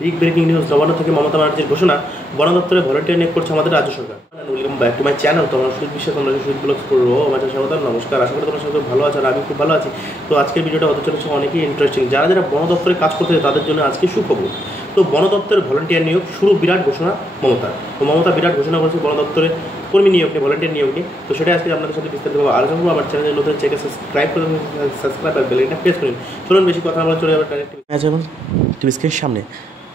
Big breaking news Nabanna থেকে মমতা ব্যানার্জির ঘোষণা বন দপ্তরে ভলেন্টিয়ার নিয়োগ করছে আমাদের রাজ্য সরকার। Welcome back to my channel. তোমরা সুদ বিশ্বাস, তোমরা সুদ ব্লগ করবো আমার স্বাগত, নমস্কার। আশা করি তোমরা সবাই ভালো আছো আর আমি খুব ভালো আছি। তো আজকের ভিডিওটা হতে চলেছে অনেকেই ইন্টারেস্টিং। যারা যারা বন দপ্তরে কাজ করতে তাদের জন্য আজকে সুখবর। তো বন দপ্তরের ভলেন্টিয়ার নিয়োগ শুরু, বিরাট ঘোষণা মমতা। তো মমতা বিরাট ঘোষণা করেছে বন দপ্তরে কর্মী নিয়োগ নিয়ে, ভলেন্টিয়ার নিয়োগ নিয়ে। তো সেটা আজকে আপনাদের সাথে বিস্তারিতভাবে আলোচনা করবো। আমার চ্যানেলে নতুন চেকে সাবস্ক্রাইব করে সাবস্ক্রাইব আর বেলটা প্রেস করুন। চলুন বেশি কথা আমরা চলে যাবে ডাইরেক্ট টিভি স্ক্রিনের সামনে।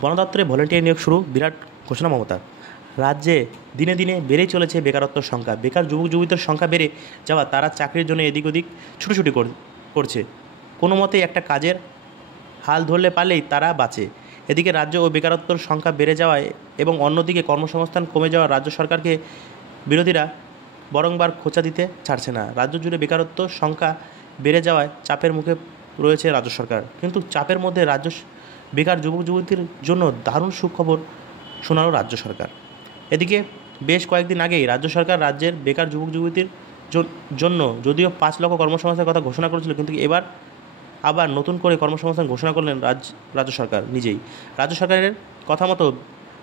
বন দপ্তরে ভলেন্টিয়ার নিয়োগ শুরু, বিরাট ঘোষণা মমতার। রাজ্যে দিনে দিনে বেড়েই চলেছে বেকারত্বের সংখ্যা। বেকার যুবক যুবতীদের সংখ্যা বেড়ে যাওয়া, তারা চাকরির জন্য এদিক ওদিক ছুটোছুটি করছে। কোনো মতেই একটা কাজের হাল ধরলে পারলেই তারা বাঁচে। এদিকে রাজ্য ও বেকারত্বের সংখ্যা বেড়ে যাওয়ায় এবং অন্যদিকে কর্মসংস্থান কমে যাওয়া রাজ্য সরকারকে বিরোধীরা বরংবার খোঁচা দিতে ছাড়ছে না। রাজ্য জুড়ে বেকারত্ব সংখ্যা বেড়ে যাওয়ায় চাপের মুখে রয়েছে রাজ্য সরকার। কিন্তু চাপের মধ্যে রাজ্য বেকার যুবক যুবতীর জন্য দারুণ সুখবর শোনালো রাজ্য সরকার। এদিকে বেশ কয়েকদিন আগেই রাজ্য সরকার রাজ্যের বেকার যুবক যুবতীর জন্য যদিও 5 লক্ষ কর্মসংস্থানের কথা ঘোষণা করেছিল, কিন্তু এবার আবার নতুন করে কর্মসংস্থান ঘোষণা করলেন রাজ্য সরকার নিজেই। রাজ্য সরকারের কথা মতো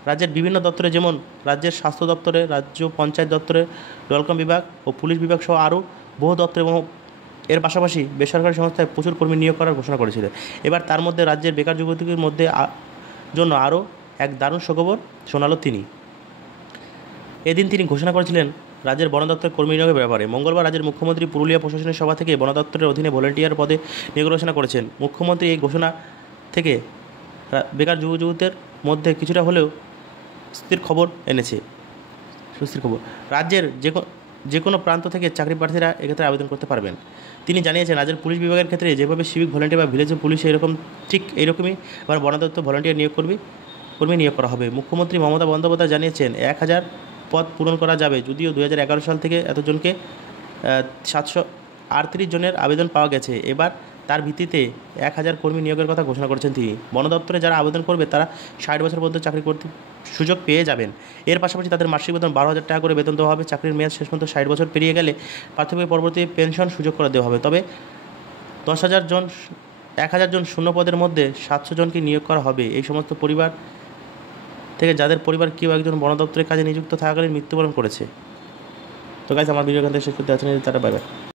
রাজ্যের বিভিন্ন দপ্তরে, যেমন রাজ্যের স্বাস্থ্য দপ্তরে, রাজ্য পঞ্চায়েত দপ্তরে, জলকম বিভাগ ও পুলিশ বিভাগ সহ আরও বহু দপ্তর এবং এর পাশাপাশি বেসরকারি সংস্থায় প্রচুর কর্মী নিয়োগ করার ঘোষণা করেছিল। এবার তার মধ্যে রাজ্যের বেকার যুবতীদের মধ্যে জন্য আরও এক দারুণ সুখবর শোনালো তিনি। এদিন তিনি ঘোষণা করেছিলেন রাজ্যের বন দপ্তরের কর্মী নিয়োগের ব্যাপারে। মঙ্গলবার রাজ্যের মুখ্যমন্ত্রী পুরুলিয়া প্রশাসনের সভা থেকে বন দপ্তরের অধীনে ভলেন্টিয়ার পদে নিয়োগ ঘোষণা করেছেন। মুখ্যমন্ত্রী এই ঘোষণা থেকে বেকার যুবক যুবতীদের মধ্যে কিছুটা হলেও স্বস্তির খবর এনেছে। রাজ্যের যে কোনো প্রান্ত থেকে চাকরি প্রার্থীরা এক্ষেত্রে আবেদন করতে পারবেন। তিনি জানিয়েছেন, রাজ্যের পুলিশ বিভাগের ক্ষেত্রে যেভাবে সিভিক ভলেন্টিয়ার বা ভিলেজ পুলিশ ঠিক এইরকমই এবার বন দপ্তর ভলেন্টিয়ার কর্মী নিয়োগ করা হবে। মুখ্যমন্ত্রী মমতা বন্দ্যোপাধ্যায় জানিয়েছেন, 1000 পদ পূরণ করা যাবে। যদিও 2011 সাল থেকে এতজনকে 738 জনের আবেদন পাওয়া গেছে। এবার তার ভিত্তিতে 1000 কর্মী নিয়োগের কথা ঘোষণা করেছেন তিনি। বন দপ্তরে যারা আবেদন করবে তারা 60 বছর পর্যন্ত চাকরি করতে সুযোগ পেয়ে যাবেন। এর পাশাপাশি তাদের মাসিক বেতন 12,000 টাকা করে বেতন দেওয়া হবে। চাকরির মেয়াদ শেষ পর্যন্ত 60 বছর পেরিয়ে গেলে প্রাথমিক পরবর্তী পেনশন সুযোগ করে দেওয়া হবে। তবে 10,000 জন শূন্য পদের মধ্যে 700 জনকে নিয়োগ করা হবে। এই সমস্ত পরিবার থেকে যাদের পরিবার কেউ একজন বন দপ্তরের কাজে নিযুক্ত থাকাকালীন মৃত্যুবরণ করেছে। তো গাইস, আমার ভিডিও এখান থেকে শেষ করতে আছেন, তারা বাই বাই।